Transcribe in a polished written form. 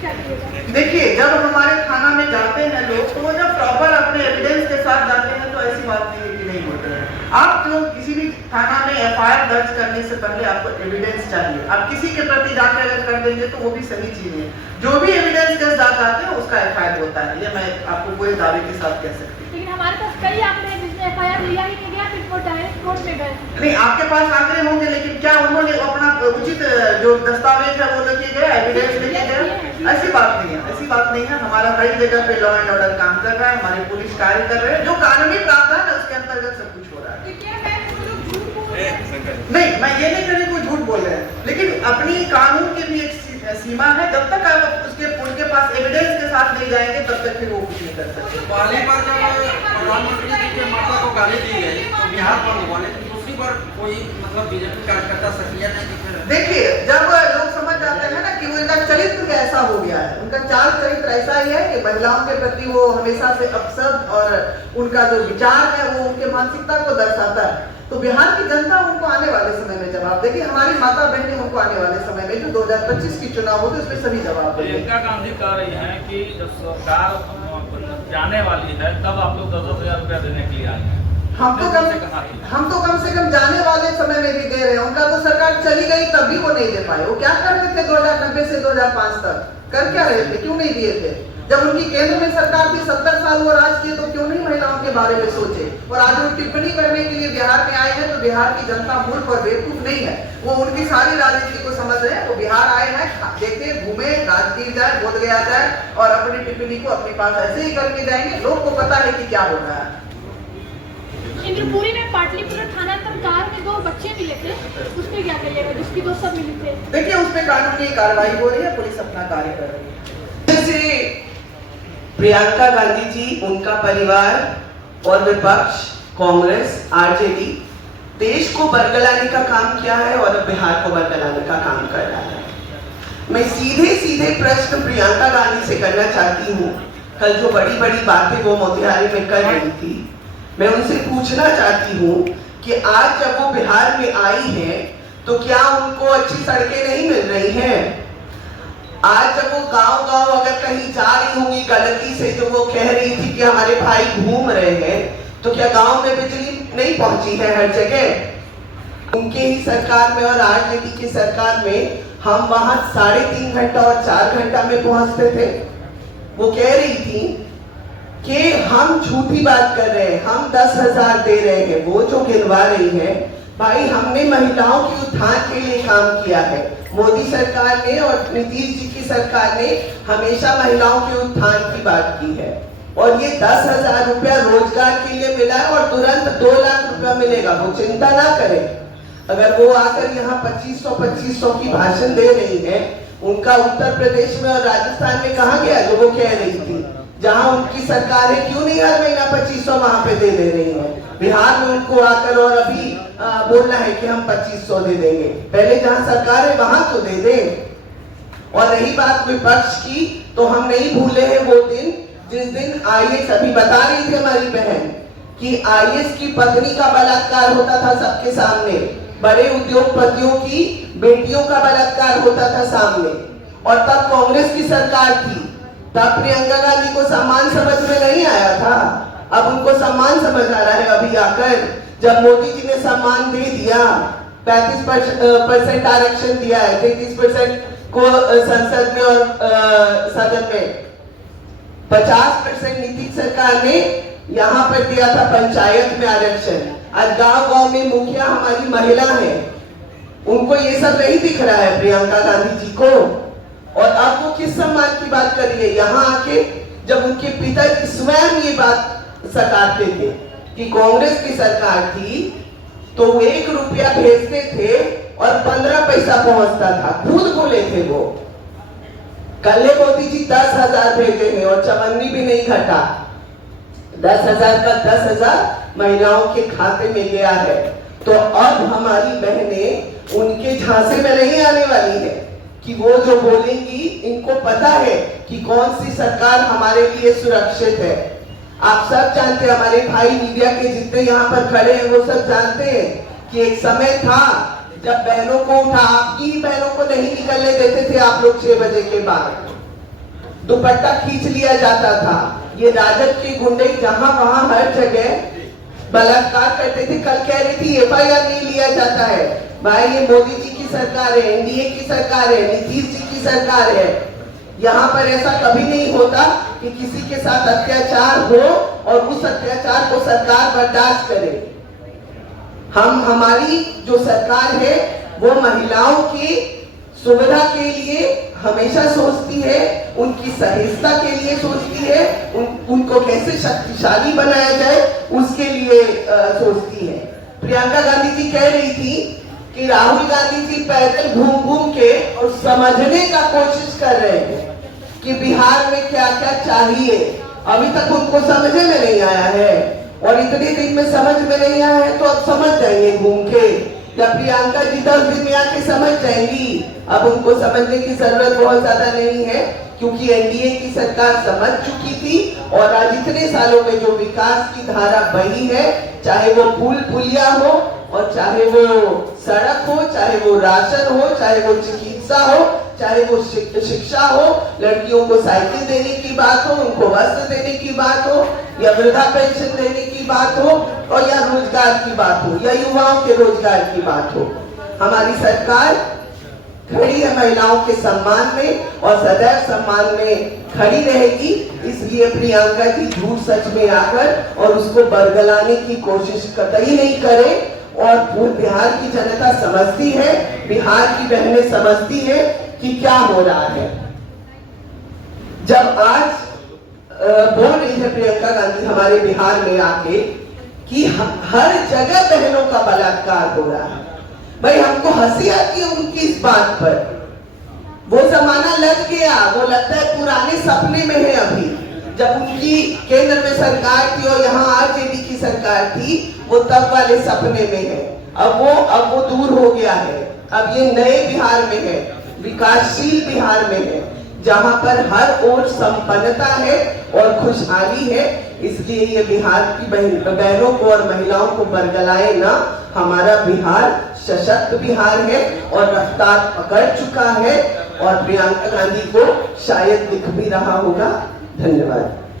क्या करिएगा? देखिए, जब हमारे थाना में जाते हैं लोग, तो वो जब प्रॉपर अपने एविडेंस के साथ जाते हैं तो ऐसी बात नहीं है कि नहीं होता है। आप जो किसी भी थाना में एफआईआर दर्ज करने से पहले आपको एविडेंस चाहिए। आप किसी के प्रति जाके अगर कर देंगे तो वो भी सही चीज है। जो भी एविडेंस के साथ जाते हैं उसका एफआईआर होता है, ये मैं आपको पूरे दावे के साथ कह सकती हूँ। लेकिन हमारे पास कई आंकड़े हैं जिसमें एफआईआर लिया ही नहीं गया, फिर वो डायरेक्ट कोर्ट में गए। नहीं, आपके पास आंकड़े होंगे, लेकिन क्या उन्होंने अपना उचित जो दस्तावेज है वो लेके गए, एविडेंस लेके गए? ऐसी बात नहीं है, ऐसी बात नहीं है। हमारा हर जगह पे लॉ एंड ऑर्डर काम कर रहा है, हमारी पुलिस कार्य कर रहे हैं, जो कानूनी प्रावधान है उसके अंतर्गत सब कुछ हो रहा है। नहीं, मैं ये नहीं कह रही कोई झूठ बोल रहे हैं, लेकिन अपनी कानून की भी एक सीमा है। जब तक आप उनके पास एविडेंस के साथ नहीं जाएंगे तब तक फिर वो कुछ नहीं कर सकते। पहली बार जब प्रधानमंत्री जी के माता को गाली दी गई तो बिहार बंद हुआ, लेकिन दूसरी बार कोई मतलब बीजेपी कार्यकर्ता सक्रिय नहीं दिखे। देखिए, जब लोग समझ जाते हैं ना कि वो इनका चरित्र ऐसा हो गया है, उनका चाल चरित्र ऐसा ही है कि महिलाओं के प्रति वो हमेशा से अपशब्द और उनका जो विचार है वो उनके मानसिकता को दर्शाता है, तो बिहार की जनता उनको आने वाले समय में जवाब देगी। हमारी माता बहनें उनको आने वाले समय में जो 2025 की चुनाव होगी उसमें सभी जवाब देंगे। प्रियंका गांधी कह रही हैं कि जब सरकार जाने वाली है तब आप लोग 10,000 रुपया देने के लिए आए हैं। हम तो कम से कम जाने वाले समय में भी दे रहे हैं। उनका तो सरकार चली गई तब भी वो नहीं दे पाए। वो क्या कर रहे थे 2090 से 2005 तक? कर क्या रहे थे? क्यों नहीं दिए थे? जब उनकी केंद्र में सरकार थी, 70 साल वो राज किए, तो क्यों नहीं महिलाओं के बारे में सोचे? और आज वो टिप्पणी करने के लिए बिहार में आए हैं, तो बिहार की जनता मूर्ख और बेवकूफ नहीं है। वो उनकी सारी राजनीति को समझ रहे हैं। वो बिहार आए हैं, देखते घूमे, राजगीर जाए, बोध गया जाए और अपनी टिप्पणी को अपने पास ऐसे ही करके जाएंगे। लोग को पता है कि क्या हो रहा है। इंद्रपुरी में पाटलिपुत्र थानांतर कार में 2 बच्चे मिले थे, उसमें क्या करिएगा जिसकी 2 सब मिले थे? देखिए, उसमें कानूनी कार्रवाई हो रही है, पुलिस अपना कार्य कर रही है। जैसे प्रियंका गांधी जी, उनका परिवार और विपक्ष कांग्रेस आरजेडी देश को बरगलाने का काम किया है और बिहार को बरगलाने का काम कर रहा है। मैं सीधे सीधे प्रश्न प्रियंका गांधी से करना चाहती हूँ। कल जो बड़ी बड़ी बातें वो मोतिहारी में कर रही थी, मैं उनसे पूछना चाहती हूँ कि आज जब वो बिहार में आई है तो क्या उनको अच्छी सड़कें नहीं मिल रही हैं? आज जब वो गांव-गांव अगर कहीं जा रही होंगी गलती से, जो वो कह रही थी कि हमारे भाई घूम रहे हैं, तो क्या गांव में बिजली नहीं पहुंची है हर जगह? उनके ही सरकार में और आरजेडी की सरकार में हम वहां 3.5 घंटा और 4 घंटा में पहुंचते थे। वो कह रही थी कि हम झूठी बात कर रहे हैं, हम 10,000 दे रहे हैं। वो जो गिनवा रही है, भाई हमने महिलाओं के उत्थान के लिए काम किया है। मोदी सरकार ने और नीतीश जी की सरकार ने हमेशा महिलाओं के उत्थान की बात की है। और ये 10,000 रुपया रोजगार के लिए मिला है और तुरंत 2 लाख रुपया मिलेगा। वो चिंता ना करें। अगर वो आकर यहाँ 2500 की भाषण दे रही है, उनका उत्तर प्रदेश में और राजस्थान में कहा गया जो वो कह रही थी? जहां उनकी सरकार है, क्यों नहीं हर महीना 2500 वहां पे दे रही है? बिहार में उनको आकर और अभी बोलना है कि हम 2500 दे देंगे। पहले जहां सरकार है वहां तो दे दें। और रही बात विपक्ष की, तो हम नहीं भूले हैं वो दिन जिस दिन आईएएस, अभी बता रही थी हमारी बहन कि आईएएस की पत्नी का बलात्कार होता था सबके सामने, बड़े उद्योगपतियों की बेटियों का बलात्कार होता था सामने, और तब कांग्रेस की सरकार थी। तब प्रियंका गांधी को सम्मान समझ में नहीं आया था, अब उनको सम्मान समझ आ रहा है। अभी आकर जब मोदी जी ने सम्मान दे दिया, 35% आरक्षण दिया है, 33% को संसद में और सदन में, 50% नीतीश सरकार ने यहाँ पर दिया था पंचायत में आरक्षण। आज गांव-गांव में मुखिया हमारी महिला है, उनको ये सब नहीं दिख रहा है प्रियंका गांधी जी को। और अब वो किस सम्मान की बात कर रही है यहाँ आके, जब उनके पिताजी स्वयं ये बात सताते थे कि कांग्रेस की सरकार थी तो वो 1 रुपया भेजते थे और 15 पैसा पहुंचता था, खुद बोले थे वो। कल मोदी जी 10,000 भेजे हैं और चवन्नी भी नहीं घटा। 10,000 का 10,000 महिलाओं के खाते में गया है। तो अब हमारी बहनें उनके झांसे में नहीं आने वाली है कि वो जो बोलेंगी, इनको पता है कि कौन सी सरकार हमारे लिए सुरक्षित है। आप सब जानते हैं, हमारे भाई मीडिया के जितने यहाँ पर खड़े हैं वो सब जानते हैं कि एक समय था जब बहनों को आपकी बहनों को नहीं निकलने देते थे आप लोग 6 बजे के बाद। दुपट्टा खींच लिया जाता था। ये राजद के गुंडे जहां वहां हर जगह बलात्कार करते थे। कल कह रही थी एफआईआर नहीं लिया जाता है। भाई ये मोदी जी की सरकार है, एनडीए की सरकार है, नीतीश जी की सरकार है। यहाँ पर ऐसा कभी नहीं होता कि किसी के साथ अत्याचार हो और उस अत्याचार को सरकार बर्दाश्त करे। हमारी जो सरकार है वो महिलाओं की सुविधा के लिए हमेशा सोचती है, उनकी सहिष्णुता के लिए सोचती है, उनको कैसे शक्तिशाली बनाया जाए उसके लिए सोचती है। प्रियंका गांधी जी कह रही थी कि राहुल गांधी जी पैदल घूम घूम के और समझने का कोशिश कर रहे हैं कि बिहार में क्या क्या चाहिए। अभी तक उनको समझ में नहीं आया है, और इतने दिन में समझ में नहीं आया है तो अब समझ जाएंगे घूम के। या प्रियंका जी 10 दिन में आके समझ जाएंगी। अब उनको समझने की जरूरत बहुत ज्यादा नहीं है, क्योंकि एनडीए की सरकार समझ चुकी थी। और आज इतने सालों में जो विकास की धारा बही है, चाहे वो पुल पुलिया हो, और चाहे वो सड़क हो, चाहे वो राशन हो, चाहे वो चिकित्सा हो, चाहे वो शिक्षा हो, लड़कियों को साइकिल देने की बात हो, उनको वस्त्र देने की बात हो, या वृद्धा पेंशन देने की बात हो, और या रोजगार की बात हो, या युवाओं के रोजगार की बात हो, हमारी सरकार खड़ी है महिलाओं के सम्मान में और सदैव सम्मान में खड़ी रहेगी। इसलिए प्रियंका जी झूठ सच में आकर और उसको बरगलाने की कोशिश कतई नहीं करे। और पूरे बिहार की जनता समझती है, बिहार की बहनें समझती है कि क्या हो रहा है। जब आज बोल रही है प्रियंका गांधी हमारे बिहार में आके कि हर जगह बहनों का बलात्कार हो रहा है, भाई हमको हंसी आती है उनकी इस बात पर। वो जमाना लग गया, वो लगता है पुराने सपने में है अभी। जब उनकी केंद्र में सरकार थी और यहाँ आरजेडी की सरकार थी, वो तब वाले सपने में है। अब वो दूर हो गया है। अब ये नए बिहार में है, विकासशील बिहार में है, जहां पर हर ओर संपन्नता है और खुशहाली है। इसलिए ये बिहार की बहनों को और महिलाओं को बरगलाए ना। हमारा बिहार सशक्त बिहार है और रफ्तार पकड़ चुका है, और प्रियंका गांधी को शायद दिख भी रहा होगा। धन्यवाद।